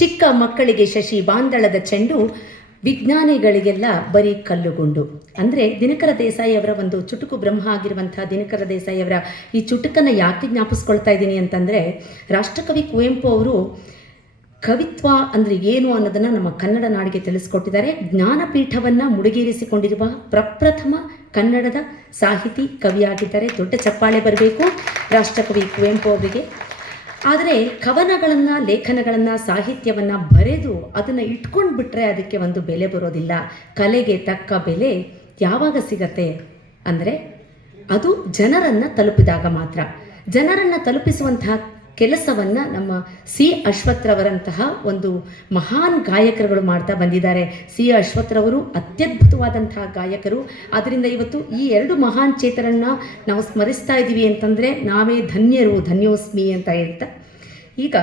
ಚಿಕ್ಕ ಮಕ್ಕಳಿಗೆ ಶಶಿ ಬಾಂದಳದ ಚೆಂಡು, ವಿಜ್ಞಾನಿಗಳಿಗೆಲ್ಲ ಬರೀ ಕಲ್ಲುಗುಂಡು. ಅಂದರೆ ದಿನಕರ ದೇಸಾಯಿಯವರ ಒಂದು ಚುಟುಕು ಬ್ರಹ್ಮ ಆಗಿರುವಂಥ ದಿನಕರ ದೇಸಾಯಿಯವರ ಈ ಚುಟುಕನ್ನು ಯಾಕೆ ಜ್ಞಾಪಿಸ್ಕೊಳ್ತಾ ಇದ್ದೀನಿ ಅಂತಂದರೆ, ರಾಷ್ಟ್ರಕವಿ ಕುವೆಂಪು ಅವರು ಕವಿತ್ವ ಅಂದರೆ ಏನು ಅನ್ನೋದನ್ನು ನಮ್ಮ ಕನ್ನಡ ನಾಡಿಗೆ ತಿಳಿಸ್ಕೊಟ್ಟಿದ್ದಾರೆ. ಜ್ಞಾನಪೀಠವನ್ನು ಮುಡಿಗೇರಿಸಿಕೊಂಡಿರುವ ಪ್ರಪ್ರಥಮ ಕನ್ನಡದ ಸಾಹಿತಿ ಕವಿಯಾಗಿದ್ದಾರೆ. ದೊಡ್ಡ ಚಪ್ಪಾಳೆ ಬರಬೇಕು ರಾಷ್ಟ್ರಕವಿ ಕುವೆಂಪು ಅವರಿಗೆ. ಆದರೆ ಕವನಗಳನ್ನು, ಲೇಖನಗಳನ್ನು, ಸಾಹಿತ್ಯವನ್ನು ಬರೆದು ಅದನ್ನು ಇಟ್ಕೊಂಡು ಬಿಟ್ಟರೆ ಅದಕ್ಕೆ ಒಂದು ಬೆಲೆ ಬರೋದಿಲ್ಲ. ಕಲೆಗೆ ತಕ್ಕ ಬೆಲೆ ಯಾವಾಗ ಸಿಗತ್ತೆ ಅಂದರೆ ಅದು ಜನರನ್ನು ತಲುಪಿದಾಗ ಮಾತ್ರ. ಜನರನ್ನು ತಲುಪಿಸುವಂತಹ ಕೆಲಸವನ್ನು ನಮ್ಮ ಸಿ ಅಶ್ವಥ್ರವರಂತಹ ಒಂದು ಮಹಾನ್ ಗಾಯಕರುಗಳು ಮಾಡ್ತಾ ಬಂದಿದ್ದಾರೆ. ಸಿ ಅಶ್ವಥ್ರವರು ಅತ್ಯದ್ಭುತವಾದಂತಹ ಗಾಯಕರು. ಆದ್ದರಿಂದ ಇವತ್ತು ಈ ಎರಡು ಮಹಾನ್ ಚೇತನನ್ನು ನಾವು ಸ್ಮರಿಸ್ತಾ ಇದ್ದೀವಿ ಅಂತಂದರೆ ನಾವೇ ಧನ್ಯರು, ಧನ್ಯೋಸ್ಮಿ ಅಂತ ಹೇಳ್ತಾ ಈಗ